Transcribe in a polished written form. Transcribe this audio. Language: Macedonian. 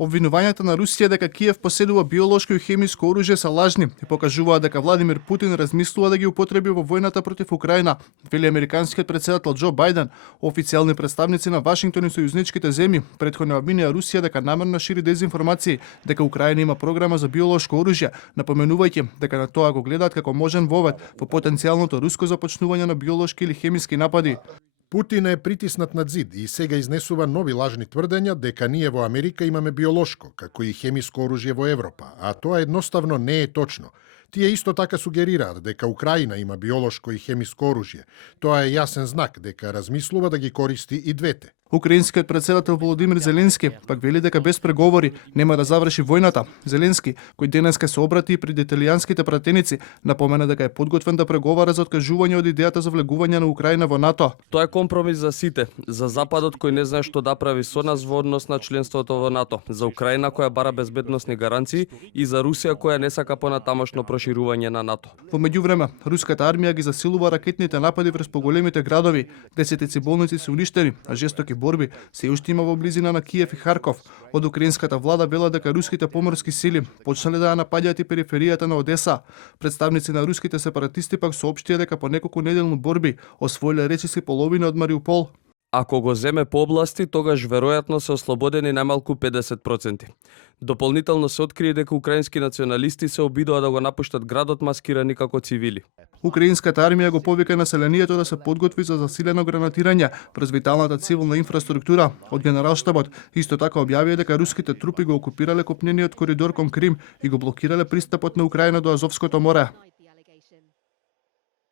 Обвинувањата на Русија дека Киев поседува биолошко и хемиско оружје се лажни и покажуваат дека Владимир Путин размислува да ги употреби во војната против Украина, вели американскиот претседател Џо Бајден. Официјални представници на Вашингтон и сојузничките земји претходно обвинија Русија дека намерно шири дезинформации дека Украина има програма за биолошко оружје, напоменувајќи дека на тоа го гледаат како можен вовед во потенцијалното руско започнување на биолошки или хемиски напади. Путин е притиснат над зид и сега изнесува нови лажни тврдења дека ние во Америка имаме биолошко, како и хемиско оружје во Европа, а тоа едноставно не е точно. Тие исто така сугерираат дека Украина има биолошко и хемиско оружје. Тоа е јасен знак дека размислува да ги користи и двете. Украинскиот претседател Володимир Зеленски пак вели дека без преговори нема да заврши војната. Зеленски, кој денеска се обрати пред италијанските пратеници, напомена дека е подготвен да преговара за откажување од идејата за влегување на Украина во НАТО. Тоа е компромис за сите, за Западот кој не знае што да прави со нас во однос на членството во НАТО, за Украина која бара безбедносни гаранции и за Русија која не сака понатамошно проширување на НАТО. Во меѓувреме, руската армија ги засилува ракетните напади врз поголемите градови, десетици болници се уништени, а жестоки борби се уште има во близина на Киев и Харков. Од украинската влада велат дека руските поморски сили почнале да ја напаѓаат и периферијата на Одеса. Представници на руските сепаратисти пак соопштија дека по неколку неделни борби освоиле речиси половина од Мариупол. Ако го земе по области, тогаш веројатно се ослободени најмалку 50%. Дополнително се открие дека украински националисти се обидоа да го напуштат градот маскирани како цивили. Украинската армија го повика населението да се подготви за засилено гранатирање врз виталната цивилна инфраструктура. Од генералштабот исто така објавија дека руските трупи го окупирале копнениот коридор кон Крим и го блокирале пристапот на Украина до Азовското море.